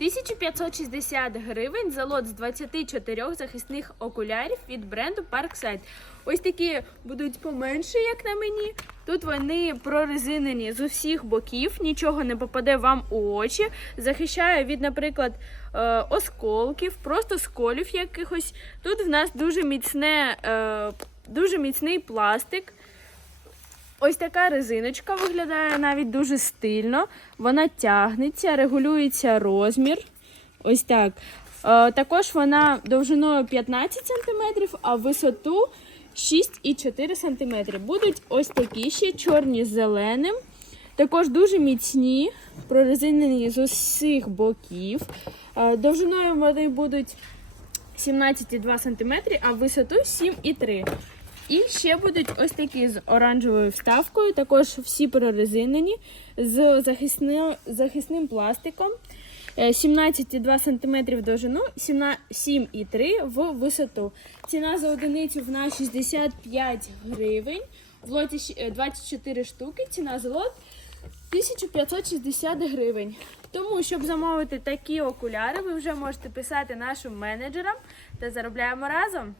1560 гривень за лот з 24 захисних окулярів від бренду Parkside. Ось такі будуть поменше, як на мені. Тут вони прорезинені з усіх боків, нічого не попаде вам у очі. Захищає від, наприклад, е, осколків, просто сколів якихось. Тут в нас дуже міцне, е, дуже міцний пластик. Ось така резиночка виглядає навіть дуже стильно. Вона тягнеться, регулюється розмір. Ось так. Е, також вона довжиною 15 см, а висоту 6,4 см. Будуть ось такі ще чорні з зеленим. Також дуже міцні, прорезинені з усіх боків. Е, довжиною вони будуть 17,2 см, а висоту 7,3 і ще будуть ось такі з оранжевою вставкою, також всі прорезинені з захисни- захисним пластиком. Е, 17,2 см в довжину, 7,3 в висоту. Ціна за одиницю в нас 65 гривень. В лоті е, 24 штуки, ціна за лот 1560 гривень. Тому, щоб замовити такі окуляри, ви вже можете писати нашим менеджерам та заробляємо разом.